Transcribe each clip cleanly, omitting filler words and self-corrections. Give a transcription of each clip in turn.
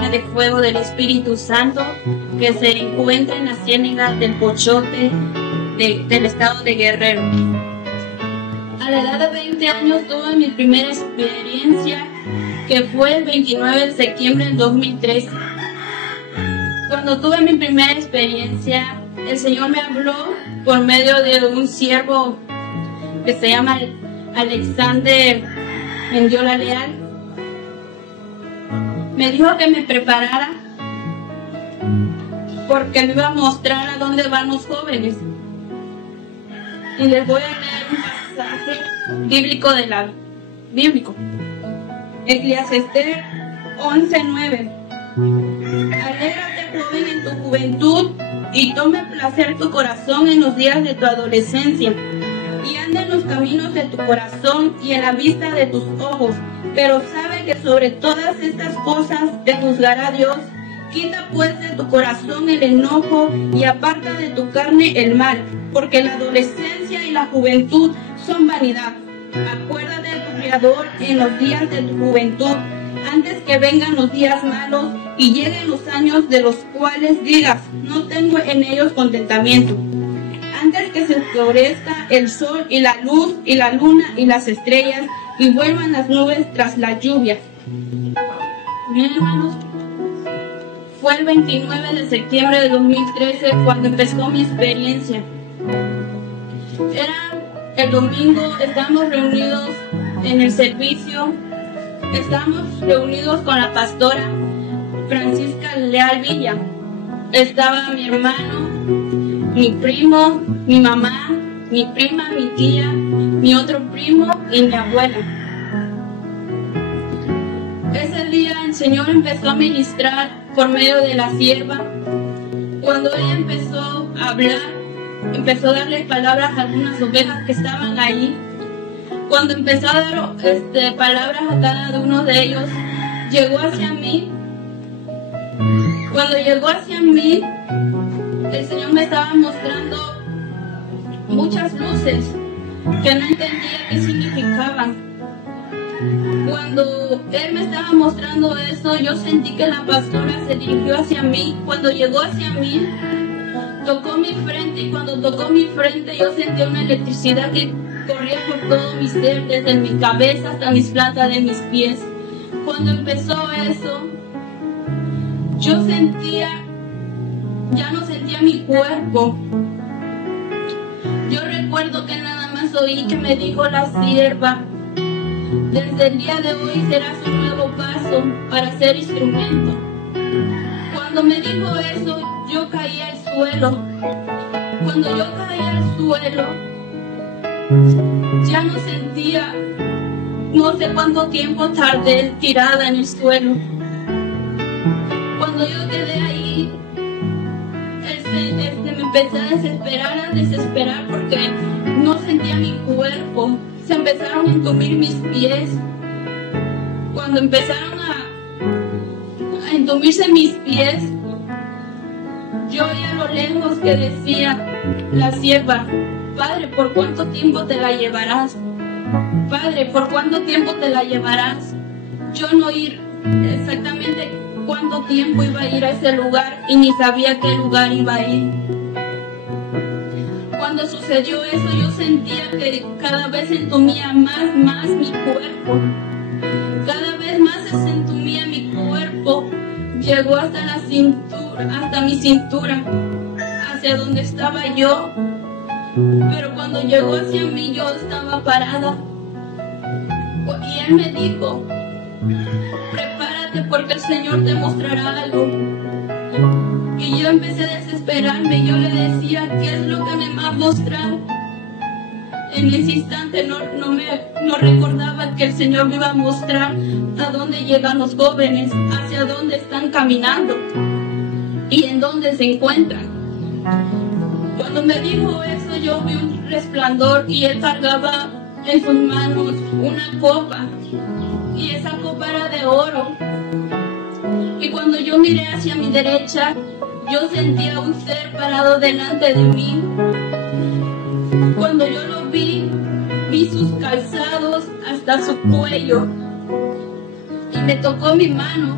arma de fuego del Espíritu Santo que se encuentra en las ciénagas del Pochote del estado de Guerrero. A la edad de 20 años tuve mi primera experiencia, que fue el 29 de septiembre del 2013. Cuando tuve mi primera experiencia, el Señor me habló por medio de un siervo que se llama Alexander Mendiola Leal. Me dijo que me preparara porque me iba a mostrar a dónde van los jóvenes. Y les voy a leer un pasaje bíblico. Eclesiastés 11:9. Alégrate, joven, en tu juventud, y tome placer tu corazón en los días de tu adolescencia, y anda en los caminos de tu corazón y en la vista de tus ojos. Pero sabe que sobre todas estas cosas te juzgará Dios. Quita pues de tu corazón el enojo y aparta de tu carne el mal, porque la adolescencia y la juventud son vanidad. Acuérdate de tu Creador en los días de tu juventud, antes que vengan los días malos y lleguen los años de los cuales digas, no tengo en ellos contentamiento. Antes que se oscurezca el sol y la luz y la luna y las estrellas y vuelvan las nubes tras la lluvia. Bien, hermanos, fue el 29 de septiembre de 2013 cuando empezó mi experiencia. Era el domingo, estábamos reunidos en el servicio, estábamos reunidos con la pastora Francisca Leal Villa. Estaba mi hermano, mi primo, mi mamá, mi prima, mi tía, mi otro primo y mi abuela. Ese día el Señor empezó a ministrar por medio de la sierva. Cuando ella empezó a hablar, empezó a darle palabras a algunas ovejas que estaban ahí. Cuando empezó a dar palabras a cada uno de ellos, llegó hacia mí. Cuando llegó hacia mí, el Señor me estaba mostrando muchas luces que no entendía qué significaban. Cuando Él me estaba mostrando eso, yo sentí que la pastora se dirigió hacia mí. Cuando llegó hacia mí, tocó mi frente, y cuando tocó mi frente yo sentí una electricidad que corría por todo mi ser, desde mi cabeza hasta mis plantas de mis pies. Cuando empezó eso, yo ya no sentía mi cuerpo. Yo recuerdo que nada más oí que me dijo la sierva, desde el día de hoy serás un nuevo paso para ser instrumento. Cuando me dijo eso, yo caí al suelo. Cuando yo caí al suelo, ya no sentía, no sé cuánto tiempo tardé tirada en el suelo. Cuando yo quedé ahí, me empecé a desesperar porque no sentía mi cuerpo. Se empezaron a entumir mis pies. Cuando empezaron a entumirse mis pies, yo oí a lo lejos que decía la sierva, Padre, ¿por cuánto tiempo te la llevarás? Padre, ¿por cuánto tiempo te la llevarás? Yo no oí exactamente cuánto tiempo iba a ir a ese lugar y ni sabía a qué lugar iba a ir. Cuando sucedió eso, yo sentía que cada vez se entumía más mi cuerpo. Cada vez más se entumía mi cuerpo. Llegó hasta la cintura, hasta mi cintura, hacia donde estaba yo. Pero cuando llegó hacia mí, yo estaba parada. Y Él me dijo, prepárate porque el Señor te mostrará algo. Y yo empecé a desesperarme. Yo le decía, ¿qué es lo que me va a mostrar? En ese instante no recordaba que el Señor me iba a mostrar a dónde llegan los jóvenes, hacia dónde están caminando y en dónde se encuentran. Cuando me dijo eso, yo vi un resplandor y Él cargaba en sus manos una copa, y esa copa era de oro. Y cuando yo miré hacia mi derecha, yo sentía un ser parado delante de mí. Cuando yo lo vi sus calzados hasta su cuello y me tocó mi mano.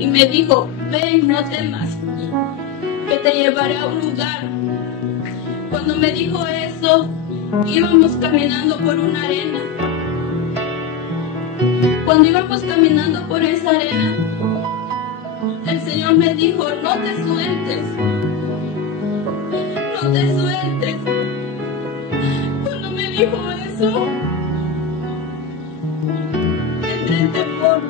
y me dijo, ven, no temas, que te llevaré a un lugar. Cuando me dijo eso, íbamos caminando por una arena. Cuando íbamos caminando por esa arena, el Señor me dijo, no te sueltes, no te sueltes. Cuando me dijo eso, entré en temor.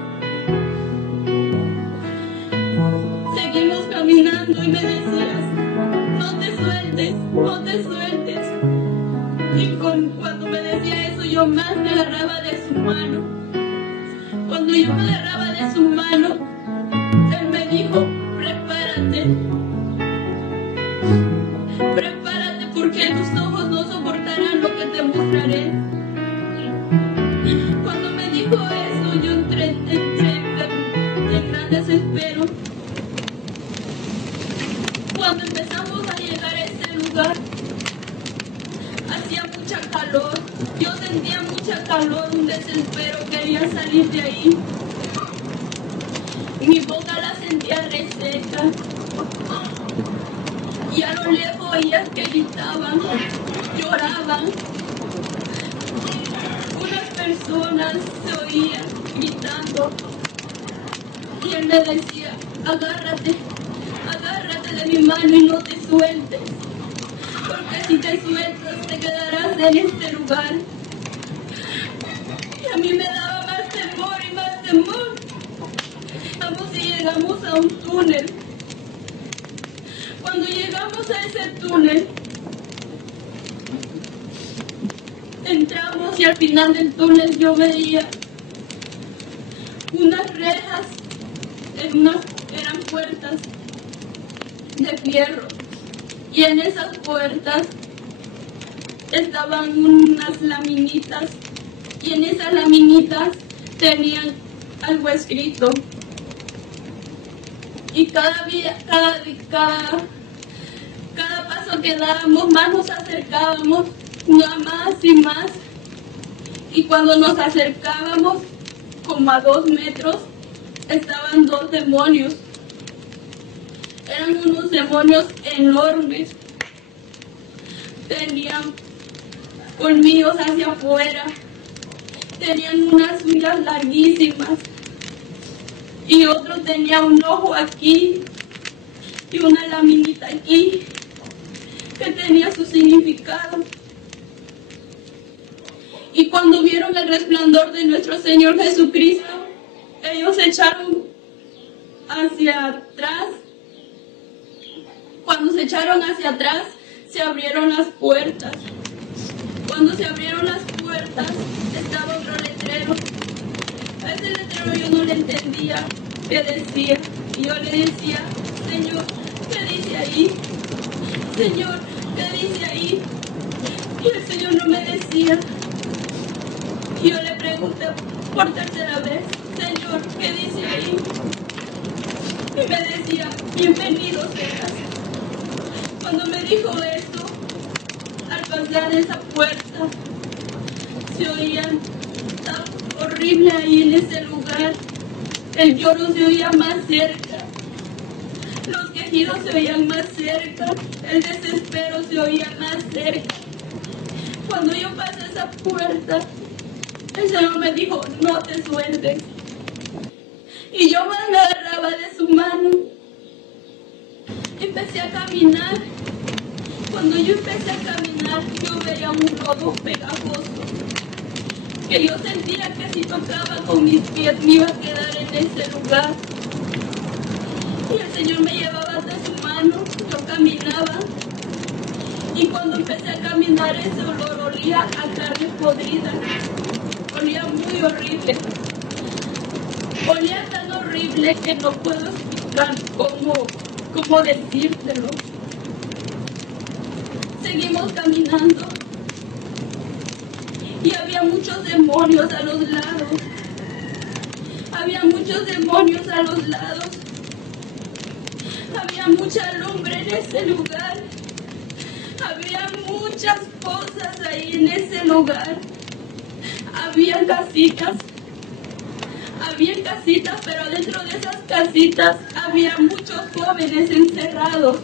Seguimos caminando y me decías, no te sueltes, no te sueltes. Y cuando me decía eso, yo más me agarraba de su mano. Cuando yo me agarraba de su mano, Él me dijo, prepárate. Prepárate porque tus ojos no soportarán lo que te mostraré. Cuando me dijo eso, yo entré en gran desespero. Cuando empezamos a llegar a ese lugar, hacía mucha calor. Yo sentía mucha calor, un desespero, quería salir de ahí. Mi boca la sentía reseca. Y a lo lejos oías que gritaban, lloraban. Unas personas se oían gritando. Y Él me decía, agárrate, agárrate de mi mano y no te sueltes. Porque si te sueltas te quedarás en este lugar. Y a mí me daba más temor y más temor. Vamos y llegamos a un túnel. Cuando llegamos a ese túnel, entramos y al final del túnel yo veía unas rejas, eran puertas de fierro. Y en esas puertas estaban unas laminitas. Y en esas laminitas tenían algo escrito. Y cada paso que dábamos, más nos acercábamos, más y más. Y cuando nos acercábamos, como a 2 metros, estaban 2 demonios. Eran unos demonios enormes. Tenían colmillos hacia afuera. Tenían unas uñas larguísimas. Y otro tenía un ojo aquí y una laminita aquí que tenía su significado. Y cuando vieron el resplandor de nuestro Señor Jesucristo, ellos se echaron hacia atrás. Cuando se echaron hacia atrás, se abrieron las puertas. Cuando se abrieron las puertas, estaba otro letrero. A ese letrero yo no le entendía qué decía. Y yo le decía, Señor, ¿qué dice ahí? Señor, ¿qué dice ahí? Y el Señor no me decía. Y yo le pregunté por tercera vez, Señor, ¿qué dice ahí? Y me decía, bienvenido seas. Cuando me dijo eso, al pasar esa puerta, se oían tan horrible ahí en ese lugar. El lloro se oía más cerca. Los quejidos se oían más cerca. El desespero se oía más cerca. Cuando yo pasé esa puerta, el Señor me dijo, no te sueltes. Y yo más me agarraba de su mano. Empecé a caminar. Cuando yo empecé a caminar, yo veía un lodo pegajoso. Que yo sentía que si tocaba con mis pies me iba a quedar en ese lugar. Y el Señor me llevaba de su mano, yo caminaba. Y cuando empecé a caminar, ese olor olía a carne podrida. Olía muy horrible. Olía tan horrible que no puedo explicar cómo decírtelo. Seguimos caminando. Y había muchos demonios a los lados. Había muchos demonios a los lados. Había mucha lumbre en ese lugar. Había muchas cosas ahí en ese lugar. Había casitas. había casitas, pero dentro de esas casitas había muchos jóvenes encerrados.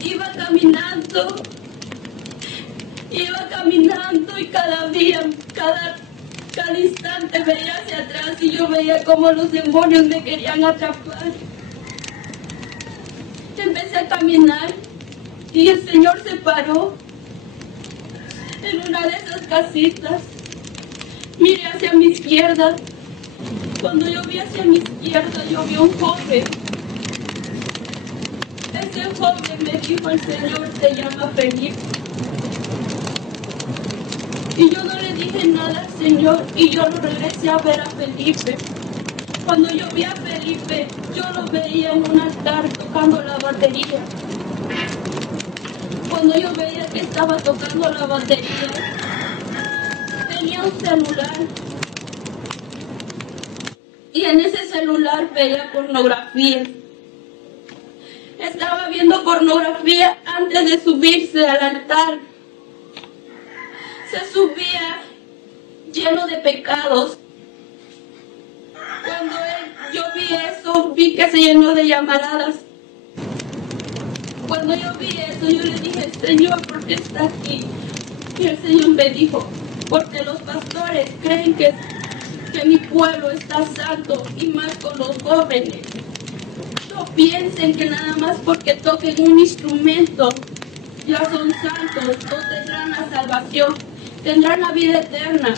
Iba caminando y cada día, cada instante veía hacia atrás y yo veía cómo los demonios me querían atrapar. Empecé a caminar y el Señor se paró en una de esas casitas. Miré hacia mi izquierda. Cuando yo vi hacia mi izquierda, yo vi un joven. Ese joven me dijo el Señor, se llama Felipe. Y yo no le dije nada al Señor y yo lo regresé a ver a Felipe. Cuando yo vi a Felipe, yo lo veía en un altar tocando la batería. Cuando yo veía que estaba tocando la batería, tenía un celular. Y en ese celular veía pornografía. Estaba viendo pornografía antes de subirse al altar. Se subía lleno de pecados. Cuando yo vi eso, vi que se llenó de llamaradas. Cuando yo vi eso, yo le dije, Señor, ¿por qué está aquí? Y el Señor me dijo, porque los pastores creen que mi pueblo está santo, y más con los jóvenes. No piensen que nada más porque toquen un instrumento ya son santos, no tendrán la salvación, tendrán la vida eterna.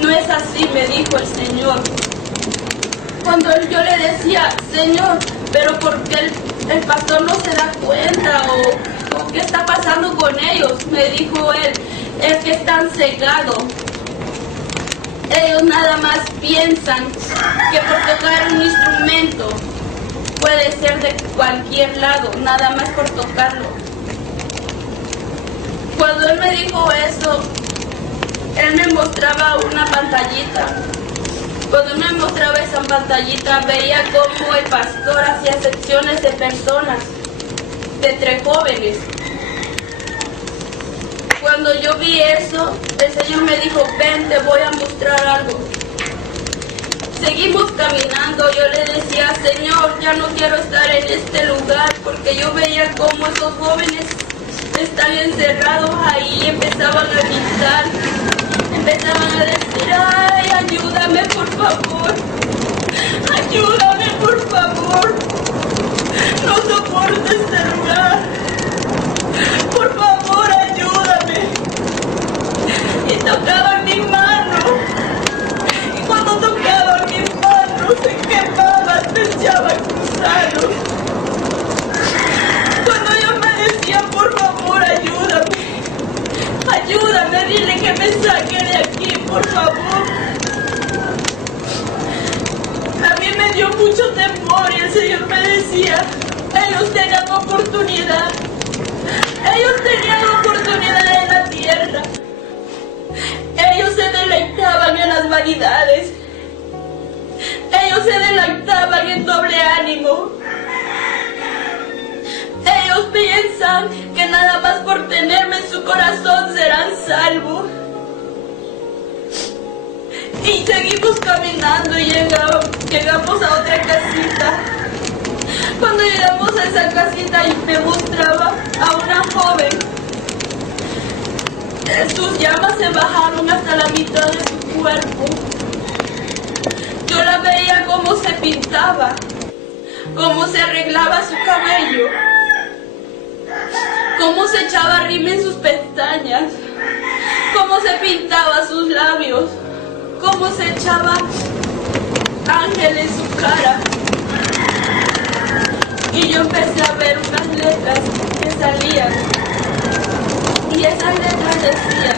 No es así, me dijo el Señor. Cuando yo le decía, Señor, pero ¿por qué el pastor no se da cuenta? ¿O qué está pasando con ellos? Me dijo él, es que están cegados. Ellos nada más piensan que por tocar un instrumento puede ser de cualquier lado, nada más por tocarlo. Cuando él me dijo eso, él me mostraba una pantallita. Cuando me mostraba esa pantallita, veía cómo el pastor hacía secciones de personas, de 3 jóvenes. Cuando yo vi eso, el Señor me dijo, ven, te voy a mostrar algo. Seguimos caminando, yo le decía, Señor, ya no quiero estar en este lugar, porque yo veía cómo esos jóvenes están encerrados ahí y empezaban a gritar. Empezaban a decir, ay, ayúdame por favor, ayúdame por favor, no soporto este lugar, por favor ayúdame. Y tocaban mi mano, y cuando tocaban mi mano se quemaban, se echaban gusanos. Cuando yo me decía, por favor ayúdame, ayúdame, dile que me saque de aquí, por favor. A mí me dio mucho temor y el Señor me decía, ellos tenían oportunidad. Ellos tenían oportunidad en la tierra. Ellos se deleitaban en las vanidades. Ellos se deleitaban en doble ánimo. Ellos piensan que nada más por tenerme en su corazón serán salvos. Y seguimos caminando y llegamos a otra casita. Cuando llegamos a esa casita y me mostraba a una joven, sus llamas se bajaron hasta la mitad de su cuerpo. Yo la veía cómo se pintaba, cómo se arreglaba su cabello, cómo se echaba rímel en sus pestañas, cómo se pintaba sus labios, cómo se echaba ángel en su cara. Y yo empecé a ver unas letras que salían. Y esas letras decían,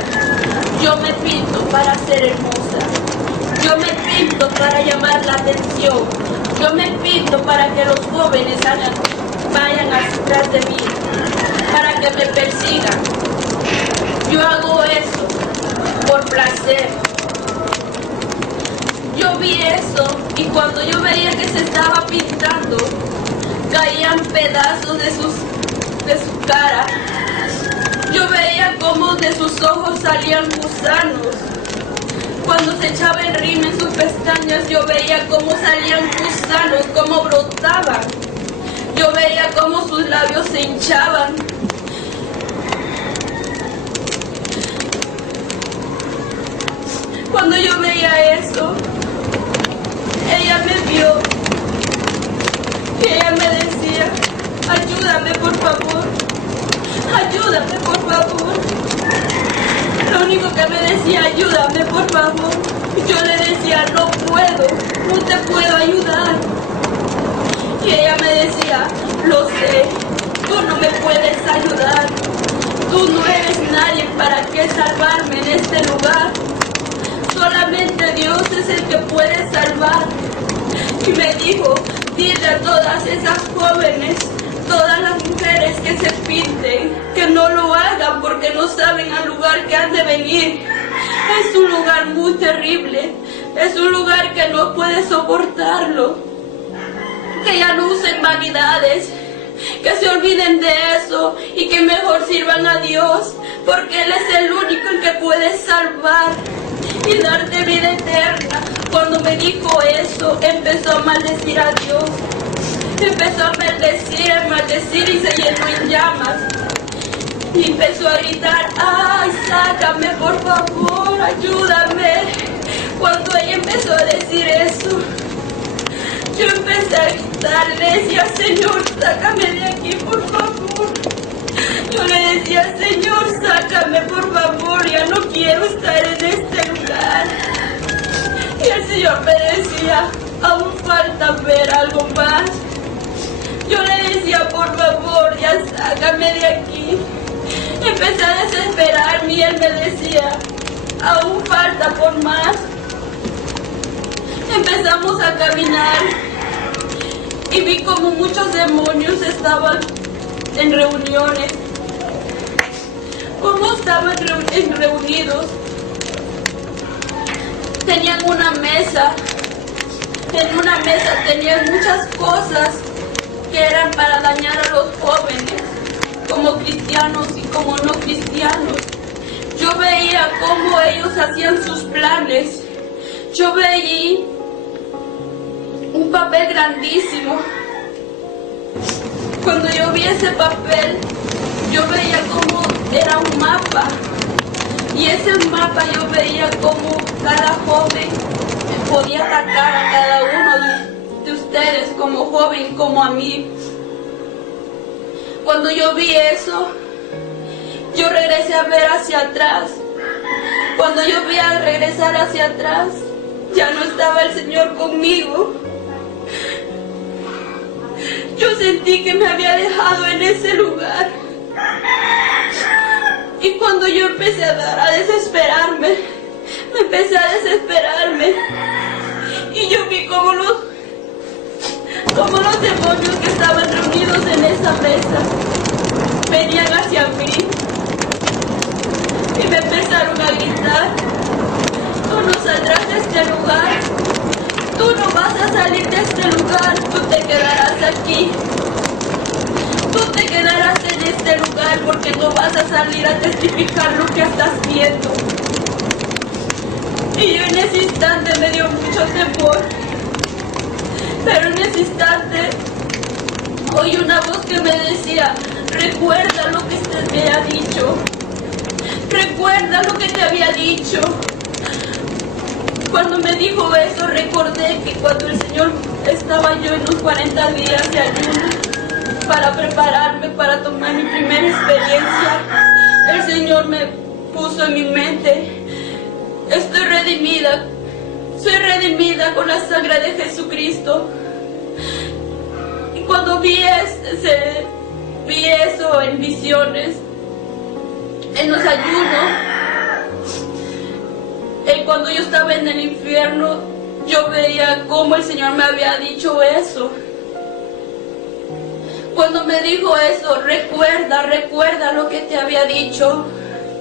yo me pinto para ser hermosa. Yo me pinto para llamar la atención. Yo me pinto para que los jóvenes vayan atrás de mí, para que me persigan. Yo hago eso por placer. Yo vi eso y cuando yo veía que se estaba pintando, caían pedazos de su cara. Yo veía cómo de sus ojos salían gusanos. Cuando se echaba el rímel en sus pestañas, yo veía cómo salían gusanos, cómo brotaban. Yo veía cómo sus labios se hinchaban. Cuando yo veía eso, ella me vio y ella me decía, ayúdame por favor, ayúdame por favor. Lo único que me decía, ayúdame por favor. Yo le decía, no puedo, no te puedo ayudar. Y ella me decía, lo sé, tú no me puedes ayudar. Tú no eres nadie para que salvarme en este lugar. Solamente Dios es el que puede salvar. Y me dijo, dile a todas esas jóvenes, todas las mujeres que se pinten, que no lo hagan porque no saben al lugar que han de venir. Es un lugar muy terrible, es un lugar que no puede soportarlo. Que ya no usen vanidades, que se olviden de eso y que mejor sirvan a Dios, porque Él es el único el que puede salvar y darte vida eterna. Cuando me dijo eso, empezó a maldecir a Dios. Empezó a maldecir y se llenó en llamas. Y empezó a gritar, ¡ay, sácame por favor, ayúdame! Cuando ella empezó a decir eso, yo empecé a gritar, le decía, Señor, sácame de aquí, por favor. Yo le decía, Señor, sácame, por favor, ya no quiero estar en este lugar. Y el Señor me decía, aún falta ver algo más. Yo le decía, por favor, ya sácame de aquí. Empecé a desesperarme y Él me decía, aún falta por más. Empezamos a caminar y vi como muchos demonios estaban en reuniones. Como estaban reunidos. Tenían una mesa. En una mesa tenían muchas cosas que eran para dañar a los jóvenes, como cristianos y como no cristianos. Yo veía cómo ellos hacían sus planes. Yo veía un papel grandísimo. Cuando yo vi ese papel, yo veía cómo era un mapa. Y ese mapa yo veía cómo cada joven podía atacar a cada uno de ustedes, como joven, como a mí. Cuando yo vi eso, yo regresé a ver hacia atrás. Cuando yo vi a regresar hacia atrás, ya no estaba el Señor conmigo. Yo sentí que me había dejado en ese lugar. Y cuando yo empecé a desesperarme, me empecé a desesperarme. Y yo vi como los demonios que estaban reunidos en esa mesa venían hacia mí. Y me empezaron a gritar, tú no saldrás de este lugar. Tú no vas a salir de este lugar, tú te quedarás aquí. Tú te quedarás en este lugar porque no vas a salir a testificar lo que estás viendo. Y yo en ese instante me dio mucho temor. Pero en ese instante oí una voz que me decía, recuerda lo que te había dicho. Recuerda lo que te había dicho. Cuando me dijo eso, recordé que cuando el Señor estaba yo en los 40 días de ayuno para prepararme para tomar mi primera experiencia, el Señor me puso en mi mente, estoy redimida, soy redimida con la sangre de Jesucristo. Y cuando vi eso en visiones, en los ayunos, cuando yo estaba en el infierno, yo veía cómo el Señor me había dicho eso. Cuando me dijo eso, recuerda lo que te había dicho,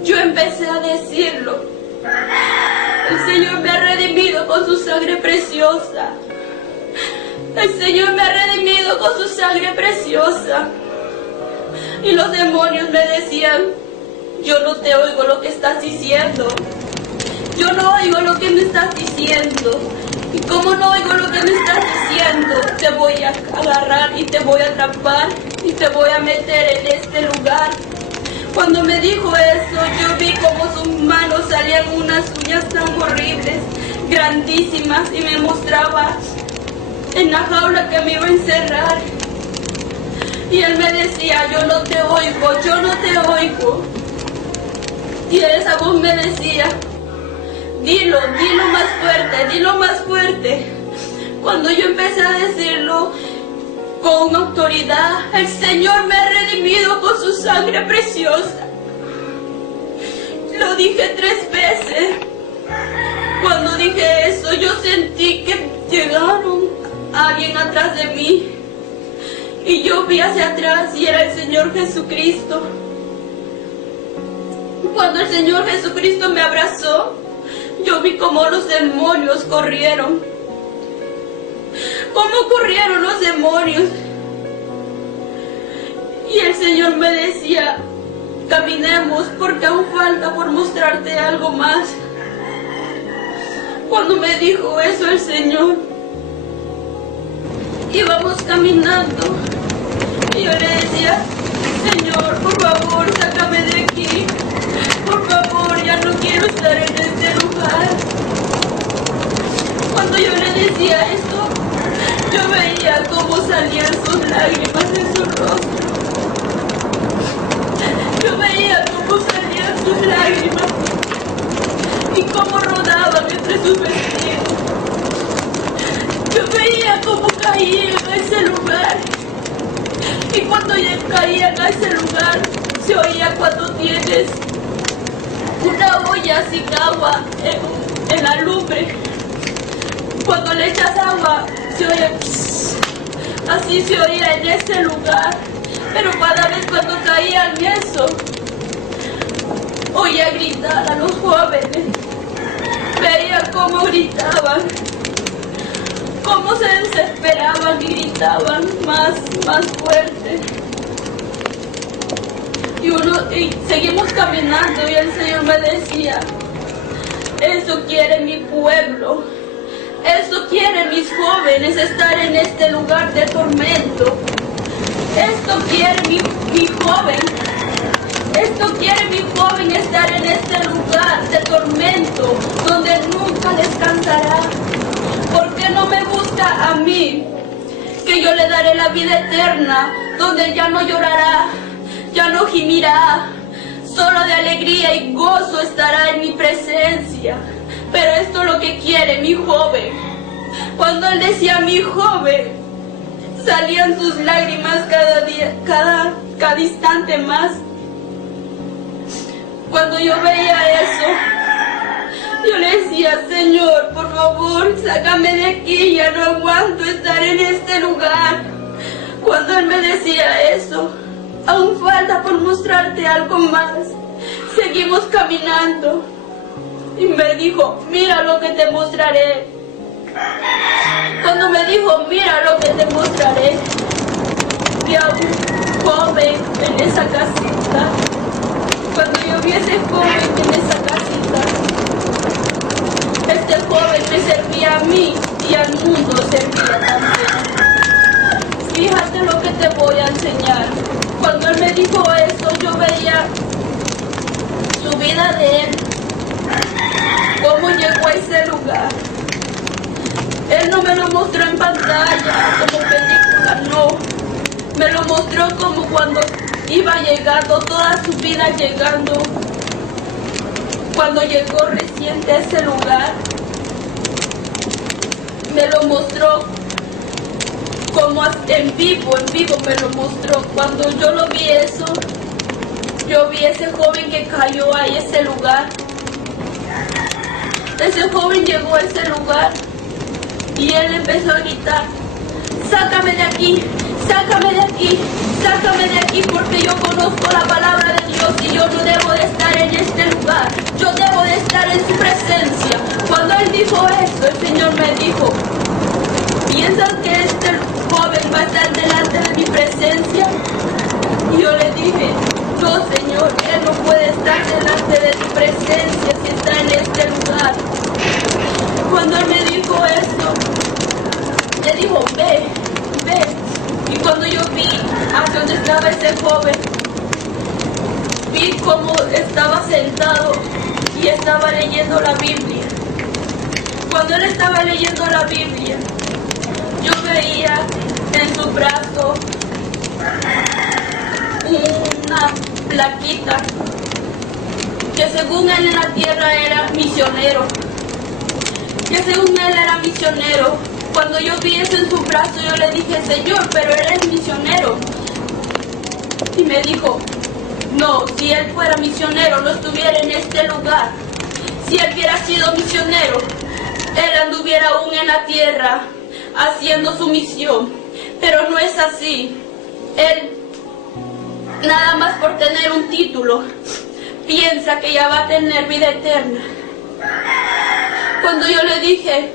yo empecé a decirlo. El Señor me ha redimido con su sangre preciosa. El Señor me ha redimido con su sangre preciosa. Y los demonios me decían, yo no te oigo lo que estás diciendo. yo no oigo lo que me estás diciendo. Y como no oigo lo que me estás diciendo, te voy a agarrar y te voy a atrapar y te voy a meter en este lugar. Cuando me dijo eso, yo vi como sus manos salían unas uñas tan horribles, grandísimas, y me mostraba en la jaula que me iba a encerrar. Y él me decía, yo no te oigo, yo no te oigo. Y esa voz me decía, dilo, dilo más fuerte, dilo más fuerte. Cuando yo empecé a decirlo con autoridad, el Señor me ha redimido con su sangre preciosa. Lo dije 3 veces. Cuando dije eso, yo sentí que llegaron alguien atrás de mí. Y yo vi hacia atrás y era el Señor Jesucristo. Cuando el Señor Jesucristo me abrazó, yo vi cómo los demonios corrieron. ¿Cómo corrieron los demonios? Y el Señor me decía, caminemos porque aún falta por mostrarte algo más. Cuando me dijo eso el Señor, íbamos caminando y yo le decía, Señor, por favor, sácame de aquí. Por favor, ya no quiero estar en este lugar. Cuando yo le decía esto, yo veía cómo salían sus lágrimas en su rostro. Yo veía cómo salían sus lágrimas y cómo rodaban entre sus vestidos. Yo veía cómo caía en ese lugar. Y cuando ya caía en ese lugar, se oía cuando tienes una olla sin agua en la lumbre. Cuando le echas agua, se oye así se oía en ese lugar. Pero cada vez cuando caía en eso, oía gritar a los jóvenes. Veía cómo gritaban, cómo se desesperaban y gritaban más fuerte. Y seguimos caminando y el Señor me decía, eso quiere mi pueblo, eso quieren mis jóvenes, estar en este lugar de tormento. Esto quiere mi joven, esto quiere mi joven, estar en este lugar de tormento, donde nunca descansará. ¿Por qué no me busca a mí? Que yo le daré la vida eterna, donde ya no llorará, ya no gimirá, solo de alegría y gozo estará en mi presencia. Pero esto es lo que quiere mi joven. Cuando él decía mi joven, salían sus lágrimas cada día, cada instante más. Cuando yo veía eso, yo le decía, Señor, por favor, sácame de aquí, ya no aguanto estar en este lugar. Cuando él me decía eso, aún falta por mostrarte algo más. Seguimos caminando. Y me dijo, mira lo que te mostraré. Cuando me dijo, mira lo que te mostraré, vi a un joven en esa casita. Cuando yo vi a ese joven en esa casita, este joven me servía a mí y al mundo servía también. Fíjate lo que te voy a enseñar. Cuando él me dijo eso, yo veía su vida de él, cómo llegó a ese lugar. Él no me lo mostró en pantalla, como película, no. Me lo mostró como cuando iba llegando, toda su vida llegando. Cuando llegó reciente a ese lugar, me lo mostró como en vivo me lo mostró. Cuando yo lo vi eso, yo vi ese joven que cayó ahí a ese lugar. Ese joven llegó a ese lugar y él empezó a gritar, sácame de aquí, sácame de aquí, sácame de aquí, porque yo conozco la palabra de Dios y yo no debo de estar en este lugar, yo debo de estar en su presencia. Cuando él dijo eso, el Señor me dijo, ¿piensas que este joven va a estar delante de mi presencia? Y yo le dije, no, Señor, él no puede estar delante de tu presencia si está en este lugar. dijo, ve, ve. Y cuando yo vi hacia donde estaba ese joven, vi cómo estaba sentado y estaba leyendo la Biblia. Cuando él estaba leyendo la Biblia, yo veía en su brazo una plaquita que según él en la tierra era misionero. Que según él era misionero. Cuando yo vi eso en su brazo, yo le dije, Señor, pero él es misionero. Y me dijo, no, si él fuera misionero, no estuviera en este lugar. Si él hubiera sido misionero, él anduviera aún en la tierra haciendo su misión. Pero no es así. Él, nada más por tener un título, piensa que ya va a tener vida eterna. Cuando yo le dije,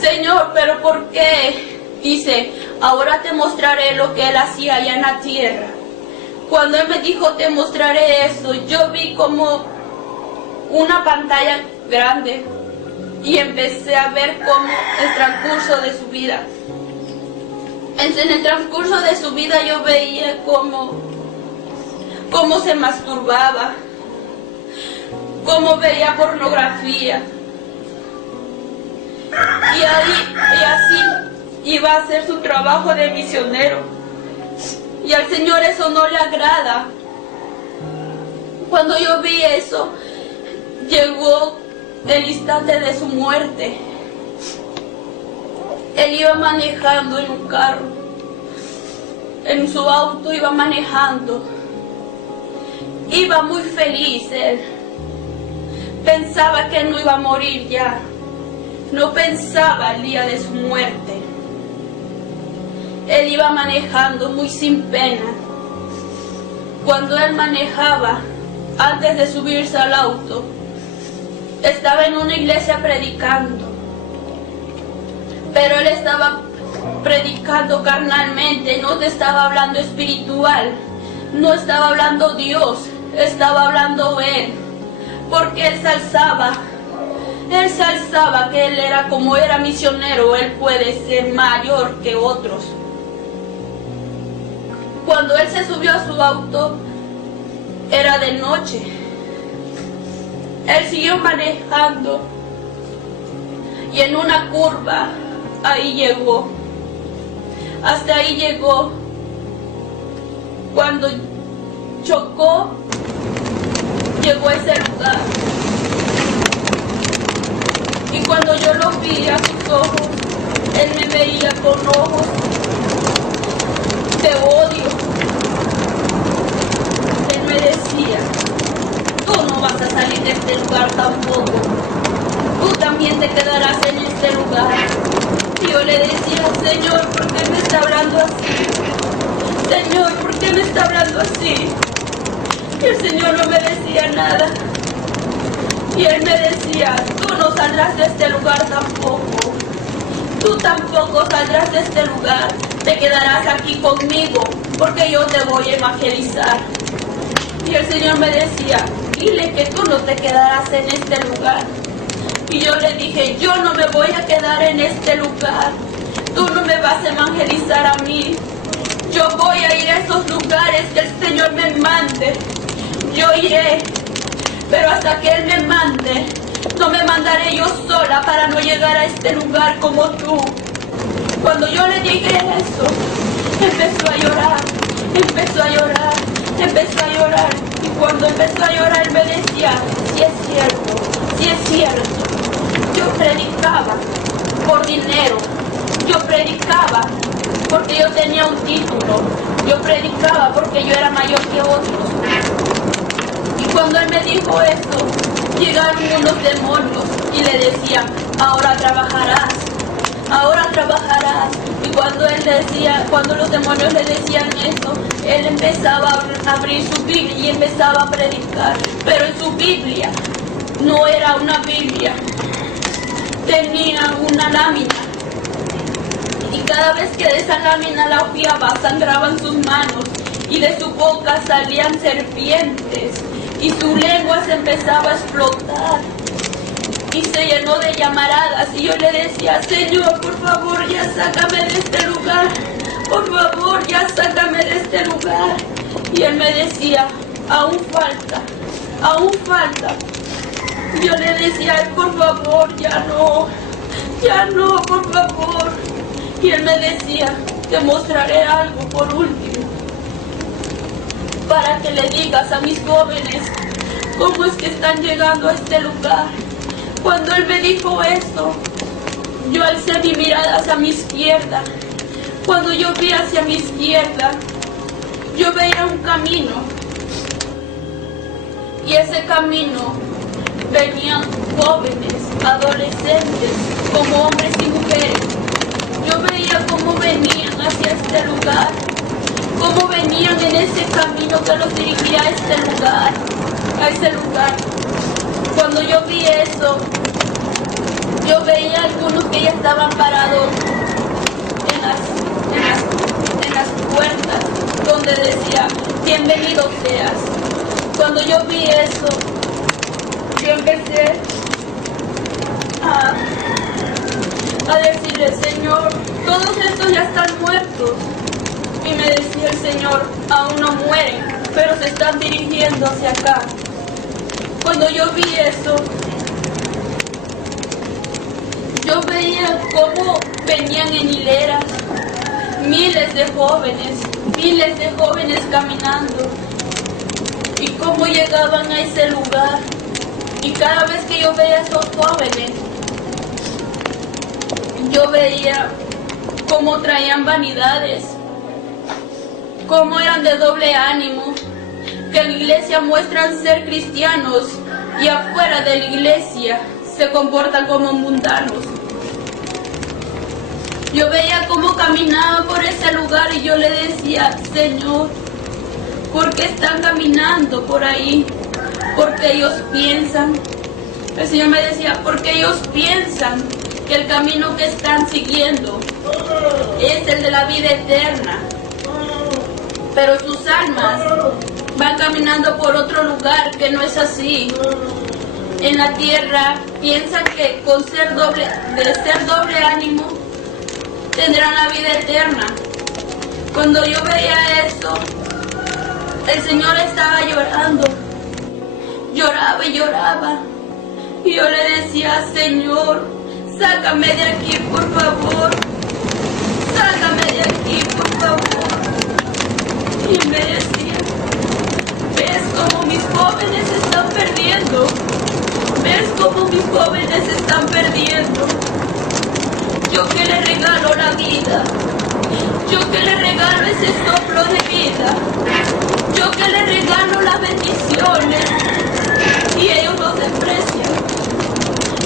Señor, ¿pero por qué? Dice, ahora te mostraré lo que él hacía allá en la tierra. Cuando él me dijo, te mostraré eso, yo vi como una pantalla grande y empecé a ver cómo el transcurso de su vida. En el transcurso de su vida yo veía cómo se masturbaba, cómo veía pornografía. Y así iba a hacer su trabajo de misionero. Y al Señor eso no le agrada. Cuando yo vi eso, llegó el instante de su muerte. Él iba manejando en un carro, en su auto iba manejando. Iba muy feliz él. Pensaba que él no iba a morir ya. No pensaba el día de su muerte. Él iba manejando muy sin pena. Cuando él manejaba, antes de subirse al auto, estaba en una iglesia predicando. Pero él estaba predicando carnalmente, no estaba hablando espiritual, no estaba hablando Dios, estaba hablando él. Porque él salzaba que él era, como era misionero, él puede ser mayor que otros. Cuando él se subió a su auto, era de noche. Él siguió manejando y en una curva, ahí llegó. Hasta ahí llegó. Cuando chocó, llegó a ese lugar. Y cuando yo lo vi a sus ojos, él me veía con ojos de odio. Él me decía, tú no vas a salir de este lugar tampoco. Tú también te quedarás en este lugar. Y yo le decía, Señor, ¿por qué me está hablando así? Señor, ¿por qué me está hablando así? Y el Señor no me decía nada. Y él me decía, tú no saldrás de este lugar tampoco. Tú tampoco saldrás de este lugar. Te quedarás aquí conmigo, porque yo te voy a evangelizar. Y el Señor me decía, dile que tú no te quedarás en este lugar. Y yo le dije, yo no me voy a quedar en este lugar. Tú no me vas a evangelizar a mí. Yo voy a ir a esos lugares que el Señor me mande. Yo iré. Pero hasta que Él me mande, no me mandaré yo sola para no llegar a este lugar como tú. Cuando yo le dije eso, empezó a llorar, empezó a llorar, empezó a llorar. Y cuando empezó a llorar, él me decía, sí es cierto, sí es cierto. Yo predicaba por dinero, yo predicaba porque yo tenía un título, yo predicaba porque yo era mayor que otros. Y cuando él me dijo esto, llegaron unos demonios y le decían, ahora trabajarás, ahora trabajarás. Y cuando él decía, cuando los demonios le decían eso, él empezaba a abrir su Biblia y empezaba a predicar. Pero en su Biblia no era una Biblia, tenía una lámina. Y cada vez que de esa lámina la hojeaba, sangraban sus manos y de su boca salían serpientes y su lengua se empezaba a explotar. y se llenó de llamaradas, y yo le decía: Señor, por favor, ya sácame de este lugar, por favor, ya sácame de este lugar. Y él me decía: aún falta, aún falta. Yo le decía: por favor, ya no, por favor. Y él me decía: te mostraré algo por último, para que le digas a mis jóvenes cómo es que están llegando a este lugar. Cuando él me dijo esto, yo alcé mi mirada hacia mi izquierda. Cuando yo vi hacia mi izquierda, yo veía un camino, y ese camino venían jóvenes, adolescentes, como hombres y mujeres. Yo veía cómo venían hacia este lugar, cómo venían en ese camino que los dirigía a este lugar, a ese lugar. Cuando yo vi eso, yo veía algunos que ya estaban parados en las puertas, donde decía: bienvenido seas. Cuando yo vi eso, yo empecé a decirle: Señor, todos estos ya están muertos. Y me decía el Señor: aún no mueren, pero se están dirigiendo hacia acá. Cuando yo vi eso, yo veía cómo venían en hileras miles de jóvenes caminando, y cómo llegaban a ese lugar. Y cada vez que yo veía a esos jóvenes, yo veía cómo traían vanidades, cómo eran de doble ánimo, que en la iglesia muestran ser cristianos y afuera de la iglesia se comportan como mundanos. Yo veía cómo caminaban por ese lugar, y yo le decía: Señor, ¿por qué están caminando por ahí? Porque ellos piensan. El Señor me decía: porque ellos piensan que el camino que están siguiendo es el de la vida eterna, pero sus almas van caminando por otro lugar que no es así. En la tierra piensan que con ser doble ánimo tendrán la vida eterna. Cuando yo veía eso, el Señor estaba llorando, lloraba y lloraba, y yo le decía: Señor, sácame de aquí, por favor, sácame de aquí, por favor. Y me decía: ¿ves cómo mis jóvenes se están perdiendo? ¿Ves cómo mis jóvenes se están perdiendo? Yo que le regalo la vida, yo que le regalo ese soplo de vida, yo que le regalo las bendiciones, y ellos los desprecian,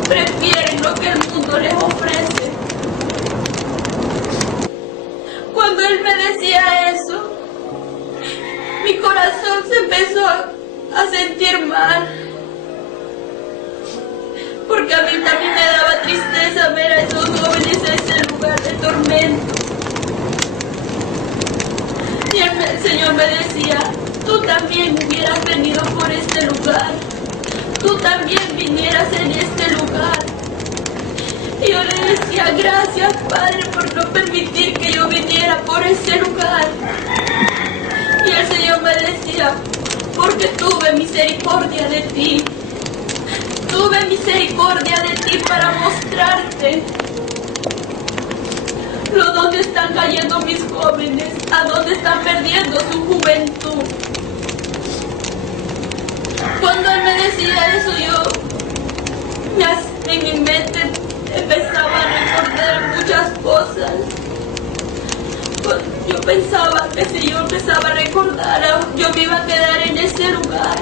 prefieren lo que el mundo les ofrece. Cuando él me decía eso, mi corazón se empezó a sentir mal, porque a mí también me daba tristeza ver a esos jóvenes en ese lugar de tormento. Y el Señor me decía: tú también hubieras venido por este lugar, tú también vinieras en este lugar. Y yo le decía: gracias, Padre, por no permitir que yo viniera por ese lugar. Y el Señor me decía: porque tuve misericordia de ti. Tuve misericordia de ti para mostrarte dónde están cayendo mis jóvenes, a dónde están perdiendo su juventud. Cuando él me decía eso, en mi mente empezaba a recordar muchas cosas. Yo pensaba que si yo empezaba a recordar, yo me iba a quedar en ese lugar.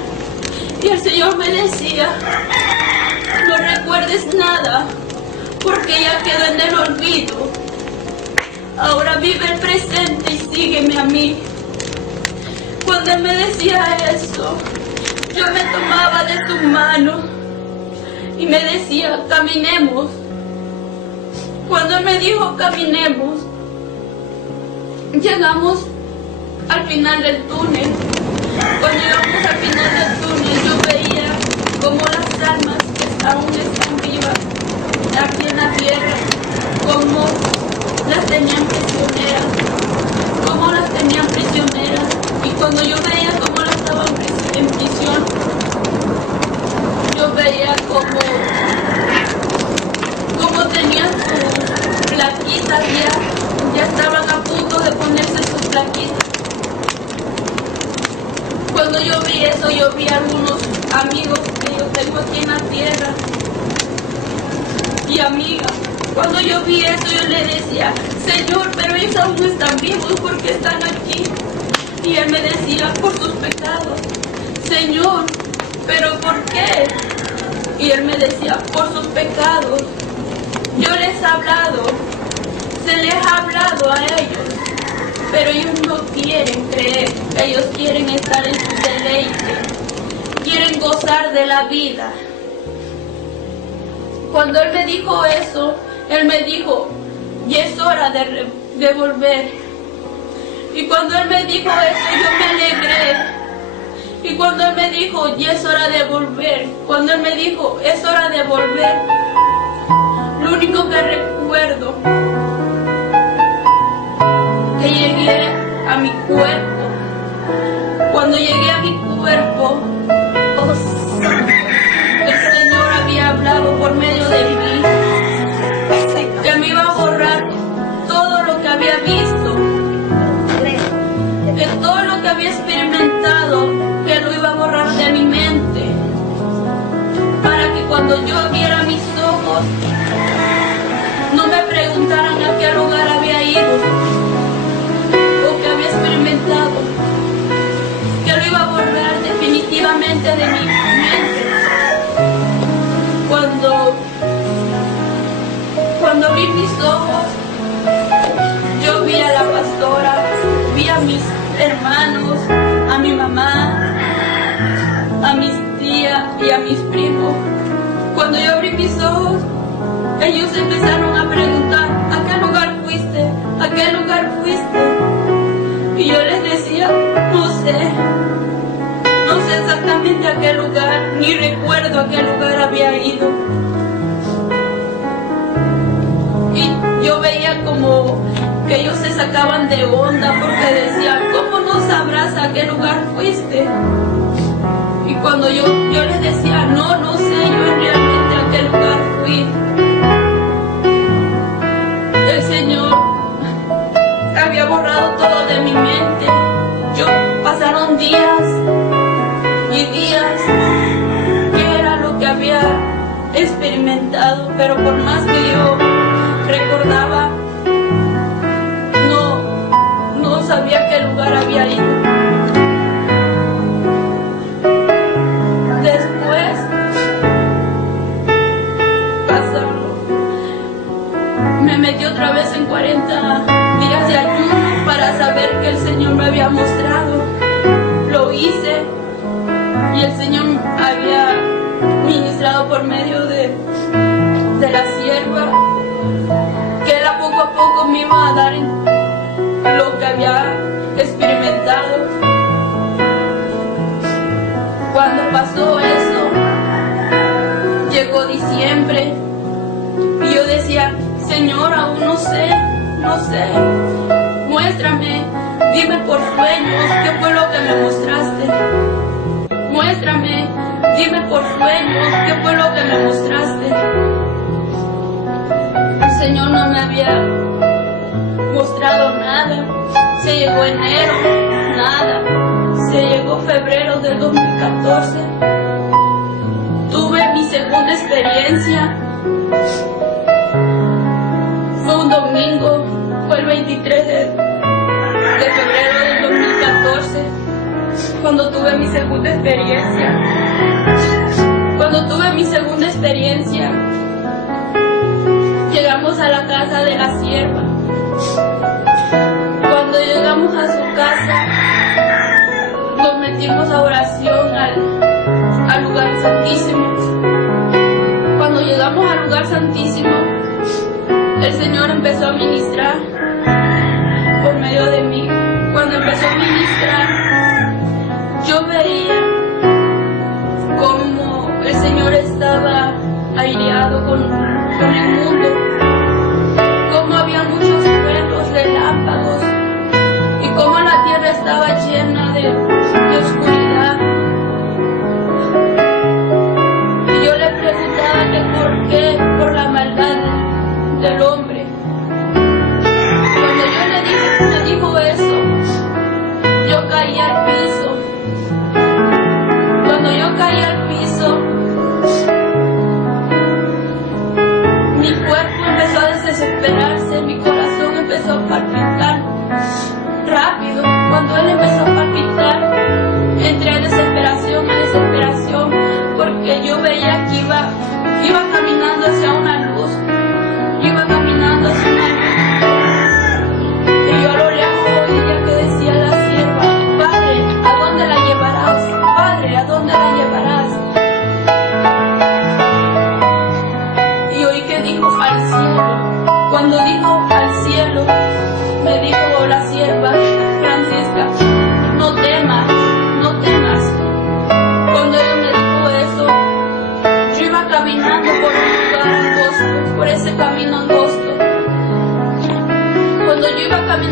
Y el Señor me decía: no recuerdes nada, porque ya quedó en el olvido. Ahora vive el presente y sígueme a mí. Cuando él me decía eso, yo me tomaba de su mano y me decía: caminemos. Cuando él me dijo: caminemos, llegamos al final del túnel. Cuando llegamos al final del túnel, yo veía como las almas que aún están vivas arriba, aquí en la tierra, cómo las tenían prisioneras, y cuando yo veía cómo las estaban en prisión, yo veía cómo tenían sus plaquitas, ya estaban a punto de ponerse sus plaquitas. Cuando yo vi eso, yo vi a algunos amigos que yo tengo aquí en la tierra y amigas. Cuando yo vi eso, yo le decía, Señor, pero ellos aún no están vivos porque están aquí. Y Él me decía, por sus pecados. Señor, ¿pero por qué? Y Él me decía, por sus pecados. Yo les he hablado, se les ha hablado a ellos, pero ellos no quieren creer. Ellos quieren estar en su deleite, quieren gozar de la vida. Cuando Él me dijo eso, Él me dijo, y es hora de volver. Y cuando Él me dijo eso, yo me alegré. Y cuando Él me dijo, y es hora de volver, cuando Él me dijo, es hora de volver, lo único que recuerdo, que llegué a mi cuerpo. Cuando llegué a mi cuerpo, el Señor había hablado por medio de mí, que me iba a borrar todo lo que había visto, que todo lo que había experimentado, que lo iba a borrar de mi mente, para que cuando yo abriera mis ojos, no me preguntaran a qué lugar había ido o qué había experimentado, que lo iba a borrar definitivamente de mi mente. Cuando abrí mis ojos, yo vi a la pastora, vi a mis hermanos, a mi mamá, a mis tías y a mis primos. Cuando yo abrí mis ojos, ellos empezaron a preguntar, ¿a qué lugar fuiste? ¿A qué lugar fuiste? Y yo les decía, no sé exactamente a qué lugar, ni recuerdo a qué lugar había ido. Y yo veía como que ellos se sacaban de onda porque decían, ¿cómo no sabrás a qué lugar fuiste? Y cuando yo les decía, no sé yo realmente a qué lugar fui. El Señor había borrado todo de mi mente. Pasaron días y días, que era lo que había experimentado, pero por más que yo recordaba, no sabía a qué lugar había ido. Después me metí otra vez en 40 días de ayuno para saber que el Señor me había mostrado. Lo hice y el Señor había ministrado por medio de la sierva, que Él a poco me iba a dar lo que había experimentado. Cuando pasó eso, llegó diciembre y yo decía, Señor, aún no sé, muéstrame, dime por sueños qué fue lo que me mostraste. Muéstrame, dime por sueños qué fue lo que me mostraste. El Señor no me había mostrado nada. Se llegó enero, nada. Se llegó febrero del 2014. Tuve mi segunda experiencia. Fue un domingo, fue el 23 de febrero del 2014, cuando tuve mi segunda experiencia. Cuando tuve mi segunda experiencia, llegamos a la casa de la sierva. Cuando llegamos a su casa, nos metimos a oración al lugar santísimo. Cuando llegamos al lugar santísimo, el Señor empezó a ministrar por medio de mí. Cuando empezó a ministrar, yo veía cómo el Señor estaba aireado con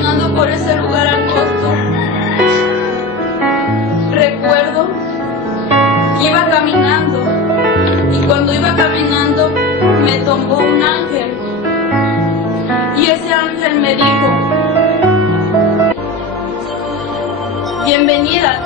caminando por ese lugar angosto, recuerdo que iba caminando y cuando iba caminando me tomó un ángel y ese ángel me dijo: bienvenida,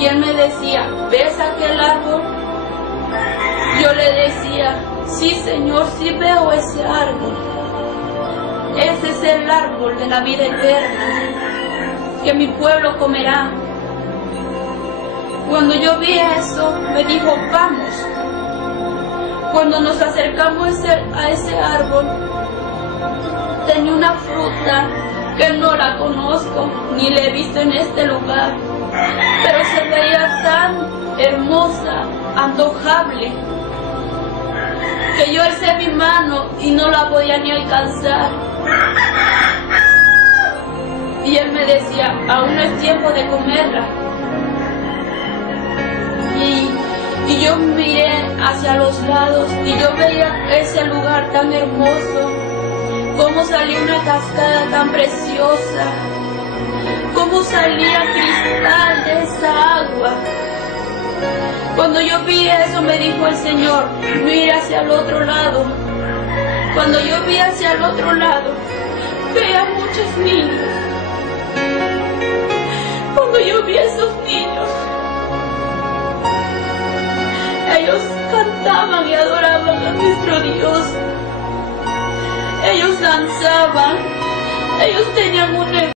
Y él me decía, ¿ves aquel árbol? Yo le decía, sí, Señor, sí veo ese árbol. Ese es el árbol de la vida eterna, que mi pueblo comerá. Cuando yo vi eso, me dijo, vamos. Cuando nos acercamos a ese árbol, tenía una fruta que no la conozco, ni la he visto en este lugar, pero se veía tan hermosa, antojable, que yo alcé mi mano y no la podía ni alcanzar. Y él me decía, aún no es tiempo de comerla. Y yo miré hacia los lados y yo veía ese lugar tan hermoso, cómo salía una cascada tan preciosa, cómo salía cristal de esa agua. Cuando yo vi eso, me dijo el Señor, mira hacia el otro lado. Cuando yo vi hacia el otro lado, veía muchos niños. Cuando yo vi a esos niños, ellos cantaban y adoraban a nuestro Dios. Ellos danzaban, ellos tenían un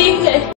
dije,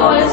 Oh,